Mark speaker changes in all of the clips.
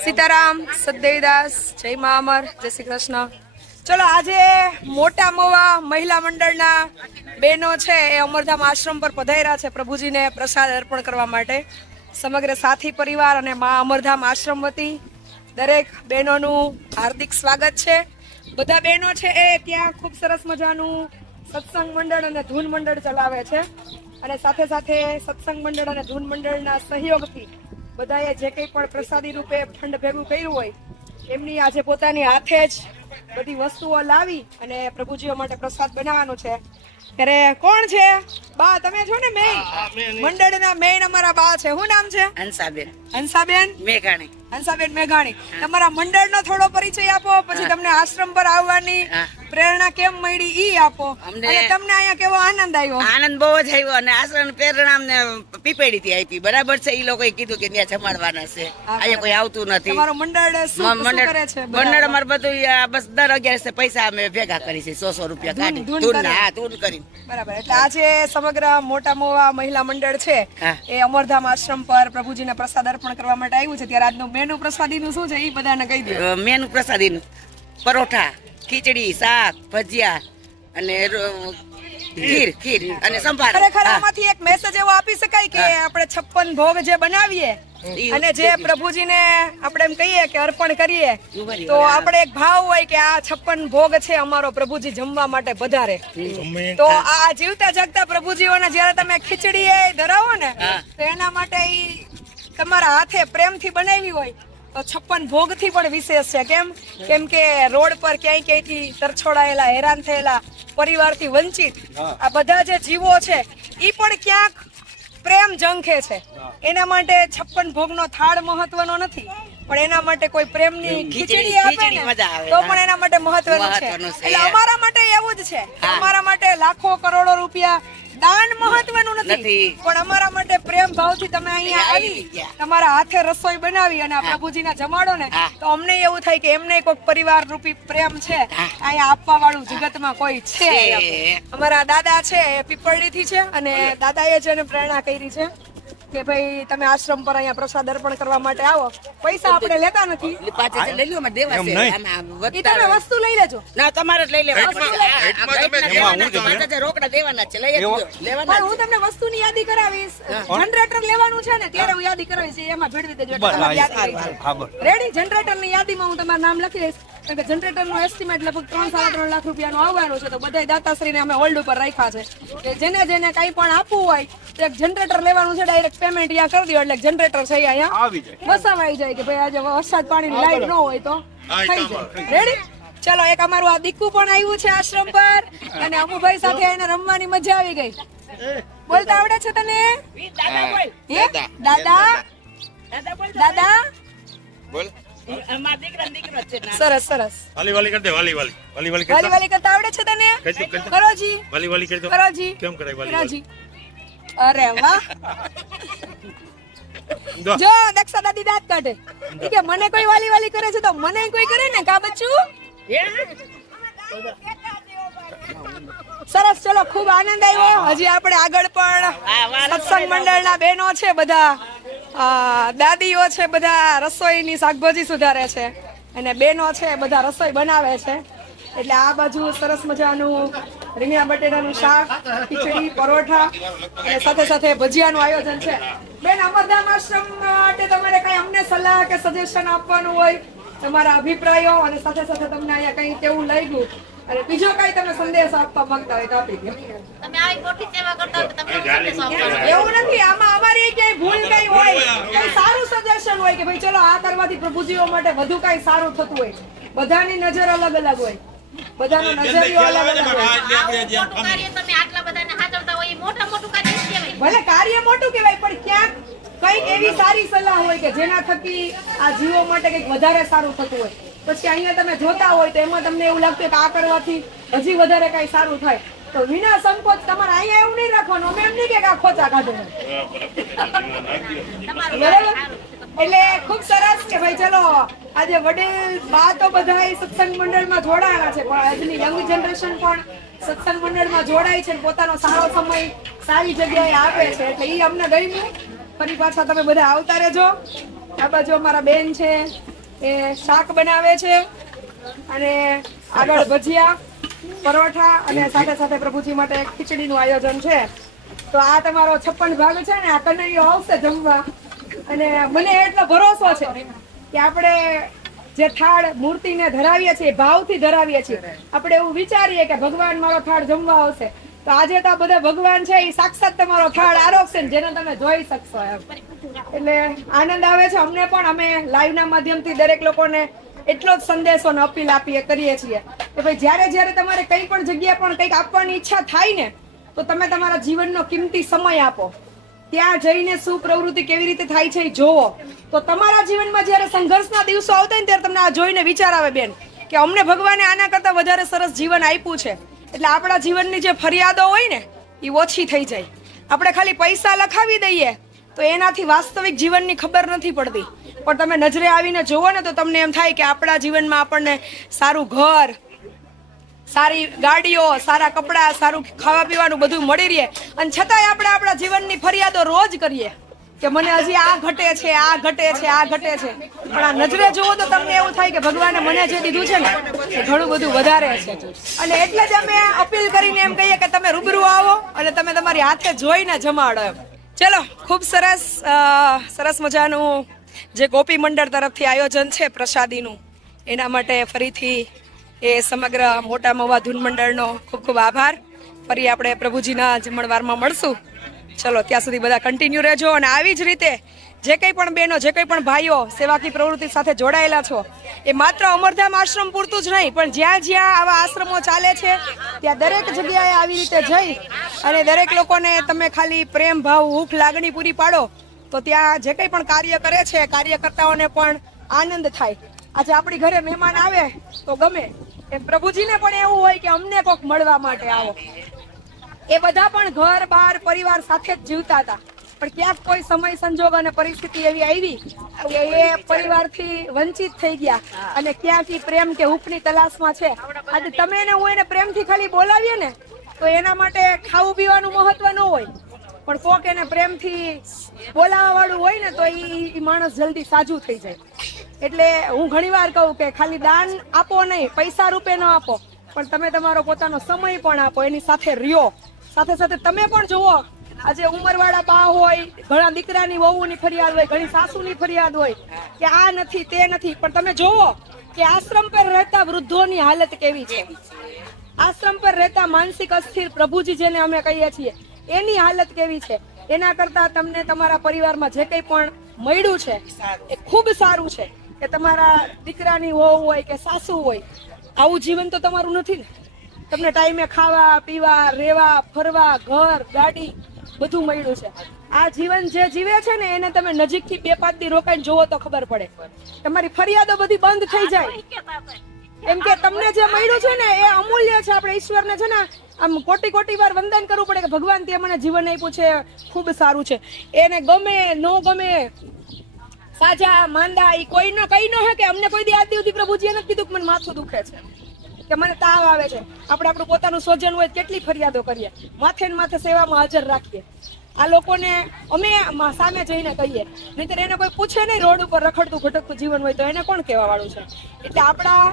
Speaker 1: સીતારામ સદદેવીદાસ જય મા અમર, જય શ્રી કૃષ્ણ. ચલો, આજે મોટા મોવા મહિલા મંડળના બહેનો છે એ અમરધામ આશ્રમ પર પધાર્યા છે પ્રભુજીને પ્રસાદ અર્પણ કરવા માટે. સમગ્ર સાથી પરિવાર અને મા અમરધામ આશ્રમ વતી દરેક બહેનોનું હાર્દિક સ્વાગત છે. બધા બહેનો છે એ ત્યાં ખૂબ સરસ મજાનું સત્સંગ મંડળ અને ધૂન મંડળ ચલાવે છે. અને સાથે સાથે સત્સંગ મંડળ અને ધૂન મંડળના સહયોગથી બધાએ જે કંઈ પણ પ્રસાદી રૂપે ફંડ ભેગું કર્યું હોય એમની આજે પોતાની હાથે જ બધી વસ્તુઓ લાવી અને પ્રભુજીઓ માટે પ્રસાદ બનાવવાનો છે. અરે કોણ છે? બા તમે છો ને મેઇન મંડળના મેઈન અમારા બા છે. શું નામ છે?
Speaker 2: હંસાબેન
Speaker 1: હંસાબેન
Speaker 2: મેઘાણી.
Speaker 1: હંસાબેન મેઘાણી તમારા મંડળનો થોડો પરિચય આપો પછી તમને આશ્રમ પર આવવાની પ્રેરણા કેમ મળી ઈ આપો. અને તમને અહીંયા કેવો આનંદ આવ્યો?
Speaker 2: આનંદ બહુ જ આવ્યો અને આશ્રમ પ્રેરણા અમને પીપેડી થી આપી. બરાબર છે ઈ લોકોએ કીધું કે ત્યાં જમાડવાના છે. અહીંયા કોઈ આવતું નથી.
Speaker 1: તમારું મંડળ
Speaker 2: મંડળ
Speaker 1: કરે છે?
Speaker 2: મંડળ અમાર બધું બસ દર અગિયારસે પૈસા અમે ભેગા કરી છે સો સો રૂપિયા કાઢી.
Speaker 1: ધૂન
Speaker 2: હા ધૂન કરી.
Speaker 1: બરાબર. એટલે આજે સમગ્ર મોટા મોવા મહિલા મંડળ છે એ અમરધામ આશ્રમ પર પ્રભુજીને પ્રસાદ અર્પણ કરવા માટે આવ્યું છે. ત્યારે આજનું મેનુ પ્રસાદીનું શું છે? એ બધાને કહી દો.
Speaker 2: મેનુ પ્રસાદીનું. પરોઠા ખીચડી શાક ભજીયા અને ખીર ખીર અને સંભાર.
Speaker 1: ખરેખર આમાંથી એક મેસેજ એવો આપી શકાય કે આપણે છપ્પન ભોગ જે બનાવીએ અને જે પ્રભુજીને આપણે એમ કહીએ કે અર્પણ કરીએ તો આપણે એક ભાવ હોય કે આ છપ્પન ભોગ છે અમારો પ્રભુજી જમવા માટે વધારે. તો આ જીવતા જગતા પ્રભુજીઓને જ્યારે તમે ખીચડી એ ધરાવો ને તો એના માટે ઈ તમારા હાથે પ્રેમથી બનાવી હોય તો છપ્પન ભોગથી પણ વિશેષ છે. કેમ? કેમ કે રોડ પર ક્યાંય ક્યાંયથી તરછોડાયેલા હેરાન થયેલા પરિવારથી વંચિત આ બધા જે જીવો છે એ પણ ક્યાંક પ્રેમ ઝંખે છે. એના માટે છપ્પન ભોગનો થાળ મહત્વનો નથી. પણ એના માટે કોઈ પ્રેમની
Speaker 2: ખીચડી-
Speaker 1: ખીચડી આપે ને તો પણ એના માટે મહત્વનું છે. એટલે અમારા માટે એવું જ છે. અમારા માટે લાખો કરોડો રૂપિયા દાન મહત્વનું નથી. પણ અમારા માટે પ્રેમ ભાવથી તમે અહીંયા
Speaker 2: આવી
Speaker 1: તમારા હાથે રસોઈ બનાવી અને આ પ્રભુજીના જમાડો ને તો અમને એવું થાય કે એમને કોઈક પરિવાર રૂપી પ્રેમ છે. અહીંયા આપવા વાળું જગતમાં કોઈ છે.
Speaker 2: છે.
Speaker 1: અમારા દાદા છે એ પીપળડીથી છે અને દાદાએ જ એને પ્રેરણા કરી છે. કે ભાઈ તમે આશ્રમ પર અહીંયા પ્રસાદ અર્પણ કરવા માટે આવો પૈસા આપણે લેતા નથી
Speaker 2: એટલે લઈ લો દેવા છે આમાં
Speaker 1: એ
Speaker 2: વધતા
Speaker 1: તમે વસ્તુ લઈ લેજો
Speaker 2: ના તમારે જ લઈ લેવા. રોકડા દેવાના છે લઈ લેવાના
Speaker 1: હું તમને વસ્તુની યાદી કરાવીશ જનરેટર લેવાનું છે ને ત્યારે હું યાદી કરાવીશ એમાં ભેળવી દેજો રેડી જનરેટરની યાદીમાં હું તમારું નામ લખી દઈશ કારણ કે જનરેટરનું એસ્ટિમેટ લગભગ ત્રણ સાડા ત્રણ લાખ રૂપિયાનું આવવાનું છે. તો બધા દાતાશ્રીને અમે હોલ્ડ ઉપર રાખ્યા છે. કે જેને જેને કંઈ પણ આપવું હોય તો એક જનરેટર લેવાનું છે ડાયરેક્ટ પેમેન્ટ અહીંયા કરી દો એટલે જનરેટર છે અહીંયા.
Speaker 3: આવી જાય.
Speaker 1: આવી જાય કે ભાઈ આજે વરસાદ પાણીની લાઈટ ન હોય તો થઈ જાય. રેડી ચલો એક અમારું આ દીકુ પણ આવ્યું છે આશ્રમ પર. અને અમુભાઈ સાથે એને રમવાની મજા આવી ગઈ. બોલતા આવડે છે તને?
Speaker 2: દાદા?
Speaker 1: દાદા.
Speaker 2: દાદા? બોલ.
Speaker 1: સરસ સરસ.
Speaker 3: વાલી વાલી કરી દે વાલી વાલી વાલી વાલી
Speaker 1: વાલી વાલી કરતા આવડે છે તને?
Speaker 3: કરજો, કરજો.
Speaker 1: કરો જી
Speaker 3: વાલી વાલી કરી દો.
Speaker 1: કરો જી
Speaker 3: કેમ કરાય વાલી વાલી
Speaker 1: અરે વાહ. જો દક્ષા દાદી દાંત કાઢે. કે મને કોઈ વાલી વાલી કરે છે તો મને કોઈ કરે ને કા બચ્ચું? સરસ ચલો ખૂબ આનંદ આવ્યો. હજી આપણે આગળ પણ સત્સંગ મંડળના બહેનો છે બધા. દાદીઓ છે બધા રસોઈની શાકભાજી સુધારે છે અને બહેનો છે બધા રસોઈ બનાવે છે. એટલે આ બાજુ સરસ મજાનું રીંગણા બટેટાનું શાક ખીચડી પરોઠા અને સાથે સાથે ભજીયાનું આયોજન છે. બેન અમરધામ આશ્રમ માટે તમારે કઈ અમને સલાહ કે સજેશન આપવાનું હોય? તમારા અભિપ્રાયો અને સાથે સાથે તમને અહીંયા કઈ કેવું લાગ્યું? અને બીજો કઈ તમે સંદેશ આપવા માંગતા હોય તો આપી દો.
Speaker 4: તમે આવી મોટી સેવા કરતા હોય તો તમને સંદેશો આપવાનો.
Speaker 1: એવું નથી આમાં અમારી ક્યાંય ભૂલ કઈ હોય કઈ સારું હોય કે ભાઈ ચલો આ કરવાથી પ્રભુજીઓ માટે વધુ કઈ સારું થતું હોય. બધાની નજર અલગ અલગ હોય. બધાનો નજરિયો અલગ અલગ હોય
Speaker 4: આવું મોટું કાર્ય તમે આટલા બધાને હાચવતા હોય મોટા મોટું કાર્ય કહેવાય.
Speaker 1: ભલે કાર્ય મોટું કહેવાય પણ ક્યાંક કંઈક એવી સારી સલાહ હોય કે જેના થકી આ જીવો માટે કંઈક વધારે સારું થતું હોય. પછી અહીંયા તમે જોતા હોય તો એમાં તમને એવું લાગતું કે આ કરવાથી હજી વધારે કઈ સારું થાય. તો વિના સંકોચ તમારે અહીંયા એવું નહીં રાખવાનું. અમે એમ નહીં કે આ ખોચા કાઢો. બરાબર? એટલે ખૂબ સરસ કે ભાઈ ચલો, આજે વડીલ બા તો બધા સત્સંગ મંડળમાં જોડાયા છે, પણ આજની યંગ જનરેશન પણ સત્સંગ મંડળમાં જોડાય છે પોતાનો સારો સમય સારી જગ્યાએ આપે છે. એટલે એ અમને ગમ્યું. ફરી પાછા તમે બધા આવતા રહેજો. આ બાજુ અમારા બેન છે, એ શાક બનાવે છે અને આગળ ભજીયા, પરોઠા અને સાથે સાથે પ્રભુજી માટે ખીચડીનું આયોજન છે. તો આ તમારો છપ્પન ભાગ છે ને, આ કનૈયો આવશે જમવા. અને મને એટલો ભરોસો છે કે આપણે જે થાળ મૂર્તિને ધરાવીએ છીએ ભાવથી ધરાવીએ છીએ. આપણે એવું વિચારીએ કે ભગવાન મારો થાળ જમવા આવશે. તો આજે તો બધા ભગવાન છે, એ સાક્ષાત તમારો થાળ આરોગશે જેને તમે જોઈ શકશો એમ. એટલે આનંદ આવે છે. અમને પણ અમે લાઈવના માધ્યમથી દરેક લોકોને એટલો જ સંદેશો અપીલ આપીએ, કરીએ છીએ કે ભાઈ, જ્યારે જ્યારે તમારે કંઈ પણ જગ્યાએ પણ કંઈક આપવાની ઈચ્છા થાય ને, તો તમે તમારા જીવનનો કિંમતી સમય આપો. ત્યાં જઈને શું પ્રવૃત્તિ કેવી રીતે થાય છે જોવો. તો તમારા જીવનમાં જ્યારે સંઘર્ષના દિવસો આવતા ને ત્યારે તમને આ જોઈને વિચાર આવે બેન, કે અમને ભગવાને આના કરતાં વધારે સરસ જીવન આપ્યું છે. એટલે આપણા જીવનની જે ફરિયાદો હોય ને, એ ઓછી થઈ જાય. આપણે ખાલી પૈસા લખાવી દઈએ, તો એનાથી વાસ્તવિક જીવનની ખબર નથી પડતી. પણ તમે નજરે આવીને જુઓ ને તો તમને એમ થાય કે આપણા જીવનમાં આપણને સારું ઘર સારી ગાડીઓ, સારા કપડાં, સારું ખાવા પીવાનું બધું મળી રહે. અને છતાંય આપણે આપણા જીવનની ફરિયાદો રોજ કરીએ કે મને હજી આ ઘટે છે, આ ઘટે છે, આ ઘટે છે. પણ આ નજરે જુઓ તો તમને એવું થાય કે ભગવાને મને જે દીધું છે ને, એ ઘણું બધું વધારે છે. અને એટલે જ અમે અપીલ કરીને એમ કહીએ કે તમે રૂબરૂ આવો અને તમે તમારી હાથે જોઈને જમાડો એમ. ચલો, ખૂબ સરસ સરસ મજાનું જે ગોપી મંડળ તરફથી આયોજન છે પ્રસાદીનું, એના માટે ફરીથી એ સમગ્ર મોટા મવા ધૂન મંડળનો ખૂબ ખૂબ આભાર. ફરી આપણે પ્રભુજીના જમણવારમાં મળશું. ચલો, ત્યાં સુધી બધા કન્ટિન્યુ રહેજો અને આવી જ રીતે જે કંઈ પણ બહેનો, જે કંઈ પણ ભાઈઓ સેવાકી પ્રવૃત્તિ સાથે જોડાયેલા છો, એ માત્ર અમરધામ આશ્રમ પૂરતું જ નહીં, પણ જ્યાં જ્યાં આવા આશ્રમો ચાલે છે, ત્યાં દરેક જગ્યાએ આવી રીતે જઈ અને દરેક લોકોને તમે ખાલી પ્રેમ ભાવ હૂખ લાગણી પૂરી પાડો, તો ત્યાં જે કંઈ પણ કાર્ય કરે છે, કાર્યકર્તાઓને પણ આનંદ થાય. આજે આપણી ઘરે મહેમાન આવે, તો ગમે. એમ પ્રભુજીને પણ એવું હોય કે અમને કોક મળવા માટે આવો. એ બધા પણ ઘર, બાર, પરિવાર સાથે જ જીવતા હતા. પણ ક્યાંક કોઈ સમય, સંજોગ અને પરિસ્થિતિ એવી આવી કે એ પરિવારથી વંચિત થઈ ગયા અને ક્યાંથી પ્રેમ કે હૂંફની તલાશમાં છે. આજે તમે એને હું એને પ્રેમથી ખાલી બોલાવીએ ને, તો એના માટે ખાવું, પીવાનું મહત્વ ન હોય. પણ કોક એને પ્રેમથી બોલાવવા વાળું હોય ને, તો ઈ માણસ જલ્દી સાજુ થઈ જાય. એટલે હું ઘણીવાર કહું કે ખાલી દાન આપો નહીં, પૈસા રૂપે ન આપો. પણ તમે તમારો પોતાનો સમય પણ આપો, એની સાથે રહ્યો. સાથે સાથે તમે પણ જુઓ, આજે ઉંમરવાળા બા હોય, ઘણા દીકરાની વહુની ફરિયાદ હોય, ઘણી સાસુની ફરિયાદ હોય, કે આ નથી, તે નથી. પણ તમે જોવો કે આશ્રમ પર રહેતા વૃદ્ધોની હાલત કેવી છે. આશ્રમ પર રહેતા માનસિક અસ્થિર પ્રભુજી જેને અમે કહીએ છીએ, એની હાલત કેવી છે? એના કરતા તમને તમારા પરિવારમાં જે કંઈ પણ મળ્યું છે, એ ખૂબ સારું છે. કે તમારા દીકરાની વહુ હોય કે સાસુ હોય, આવું જીવન તો તમારું નથી ને? તમને ટાઈમે ખાવા, પીવા, રહેવા, ફરવા, ઘર, ગાડી બધું મળ્યું છે. આ જીવન જે જીવે છે ને, એને તમે નજીકથી બે પાંચ દી રોકાઈને જોવો તો ખબર પડે. તમારી ફરિયાદો બધી બંધ થઈ જાય. એમ કે તમને જે મળ્યું છે ને, એ અમૂલ્ય છે. આપણે ઈશ્વરને છે ને, આમ કોટી કોટી વાર વંદન કરવું પડે કે ભગવાન તે મને જીવન આપ્યું છે, ખૂબ સારું છે. એને ગમે, ન ગમે સાજા, માંદા એ કોઈ ન કઈ ન હે કે અમને કોઈ દી આદિ સુધી પ્રભુજીએ નથી કીધું કે મને માથું દુખે છે. કે મને તાવ આવે છે. આપણે આપણું પોતાનું સ્વજન હોય કેટલી ફરિયાદો કરીએ. માથે ને માથે સેવામાં હાજર રાખીએ. આ લોકોને અમે સામે જઈને કહીએ. નહીતર એને કોઈ પૂછે નહીં રોડ ઉપર રખડતું ભટકતું જીવન હોય તો એને કોણ કહેવા વાળું છે? એટલે આપણા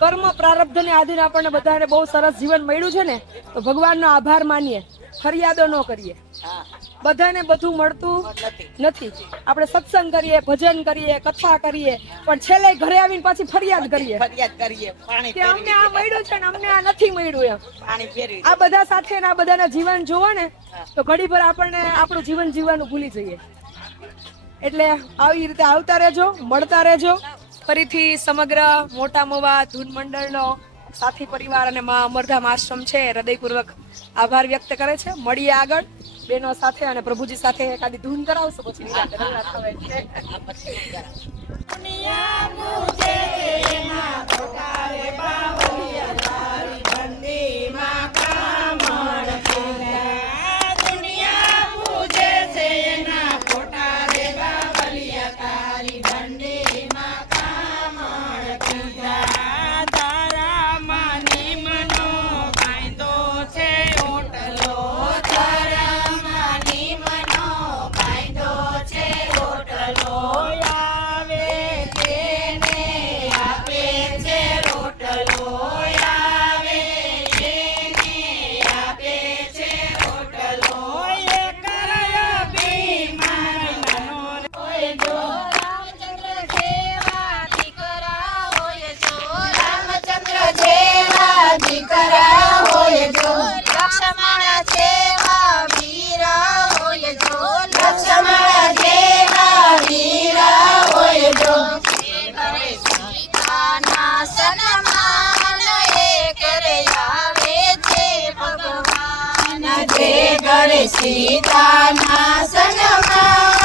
Speaker 1: કર્મ પ્રારબ્ધને આધીન આપણને બધાને બહુ સરસ જીવન મળ્યું છે ને, તો ભગવાનનો આભાર માનીએ. ફરિયાદો ન કરીએ. બધાને બધું મળતું નથી. આપણે સત્સંગ કરીએ ભજન કરીએ કથા કરીએ પણ છેલ્લે ઘરે આવીને પાછી ફરિયાદ કરીએ.
Speaker 2: ફરિયાદ કરીએ
Speaker 1: કે અમને આ મળ્યું છે ને અમને આ નથી મળ્યું એમ. આ બધા સાથે ને આ બધાના જીવન જોવો ને તો ઘડી ભર આપણને આપણું જીવન જીવવાનું ભૂલી જઈએ. એટલે આવી રીતે આવતા રહેજો મળતા રહેજો. ફરીથી સમગ્ર મોટા મોવા ધૂન મંડળનો સાથી પરિવાર અને મા અમરધામ આશ્રમ છે હૃદયપૂર્વક આભાર વ્યક્ત કરે છે. મળીએ આગળ. બેનો સાથે અને પ્રભુજી સાથે એકાદી ધૂન કરાવશો, પછી નિરાંત રંગરાત છે.
Speaker 5: ગણેશ સીતાના સન્માન